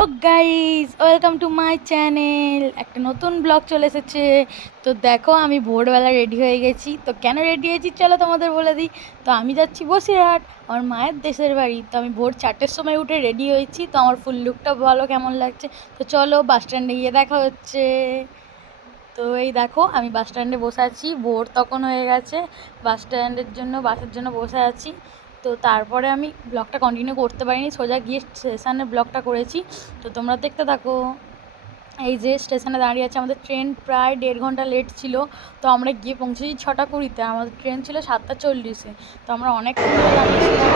Hello guys, welcome to my channel. একটা নতুন blog চলে এসেছে। তো দেখো, আমি ভোরবেলা রেডি হয়ে গেছি। তো কেন রেডি হয়েছি চলো তোমাদের বলে দিই। তো আমি যাচ্ছি বসিরহাট, আমার মায়ের দেশের বাড়ি। তো আমি ভোর 4টের সময় উঠে রেডি হয়েছি। তো আমার ফুল লুকটা বলো কেমন লাগছে। তো চলো বাস স্ট্যান্ডে গিয়ে দেখা হচ্ছে। তো এই দেখো, আমি বাস স্ট্যান্ডে বসে আছি। ভোর তখন হয়ে গেছে, বাসের জন্য বসে আছি। তো তারপরে আমি ব্লগটা কন্টিনিউ করতে পারিনি, সোজা গিয়ে স্টেশনে ব্লগটা করেছি। তো তোমরা দেখতে থাকো। এই যে স্টেশনে দাঁড়িয়ে আছে, আমাদের ট্রেন প্রায় 1.5 ঘন্টা লেট ছিল। তো আমরা গিয়ে পৌঁছেছি 6টা 20-তে, আমাদের ট্রেন ছিল 7টা 40-এ। তো আমরা অনেকক্ষণ ধরে দাঁড়িয়েছিলাম।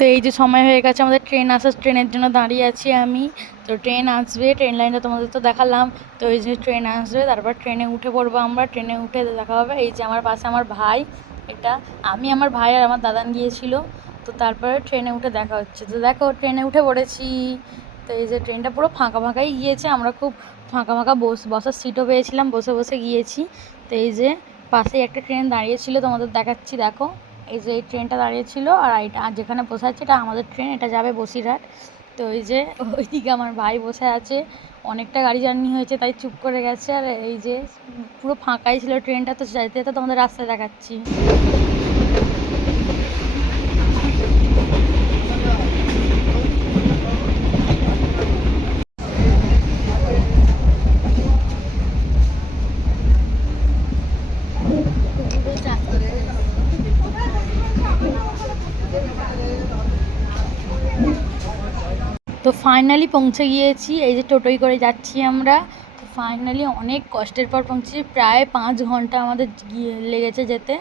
তো এই যে সময় হয়ে গেছে আমাদের ট্রেন আসার, ট্রেনের জন্য দাঁড়িয়ে আছি আমি। তো ট্রেন আসবে, ট্রেন লাইনটা তোমাদের তো দেখালাম। তো এই যে ট্রেন আসবে, তারপর ট্রেনে উঠে পড়বো আমরা। ট্রেনে উঠে দেখা হবে। এই যে আমার পাশে আমার ভাই, এটা আমি, আমার ভাই আর আমার দাদান গিয়েছিল। তো তারপরে ট্রেনে উঠে দেখা হচ্ছে। তো দেখো, ট্রেনে উঠে পড়েছি। তো এই যে ট্রেনটা পুরো ফাঁকা ফাঁকাই গিয়েছে, আমরা খুব ফাঁকা ফাঁকা বসার সিটও পেয়েছিলাম, বসে বসে গিয়েছি। তো এই যে পাশেই একটা ট্রেন দাঁড়িয়েছিল, তোমাদের দেখাচ্ছি দেখো। এই যে এই ট্রেনটা দাঁড়িয়েছিল, আর এটা যেখানে বসে আছে এটা আমাদের ট্রেন, এটা যাবে বসিরহাট। তো এই যে ওইদিকে আমার ভাই বসে আছে, অনেকটা গাড়ি জার্নি হয়েছে তাই চুপ করে গেছে। আর এই যে পুরো ফাঁকাই ছিল ট্রেনটা। তো যেতে যেতে তোমাদের রাস্তায় দেখাচ্ছি। তো ফাইনালি পৌঁছে গিয়েছি। এই যে টোটোয় করে যাচ্ছি আমরা। তো ফাইনালি অনেক কষ্টের পর পৌঁছেছি, প্রায় 5 ঘন্টা আমাদের লেগেছে যেতে।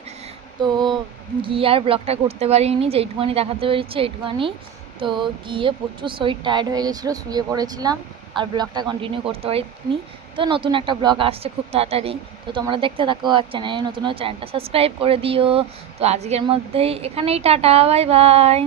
তো গিয়ে আর ব্লগটা করতে পারিনি, যেইটুখানি দেখাতে পেরেছি এইটুখানি। তো গিয়ে প্রচুর শরীর টায়ার্ড হয়ে গেছিলো, শুয়ে পড়েছিলাম, আর ব্লগটা কন্টিনিউ করতে পারিনি। তো নতুন একটা ব্লগ আসছে খুব তাড়াতাড়ি। তো তোমরা দেখতে থাকো, আর চ্যানেলে নতুন চ্যানেলটা সাবস্ক্রাইব করে দিও। তো আজকের মধ্যেই এখানেই টাটা, বাই বাই।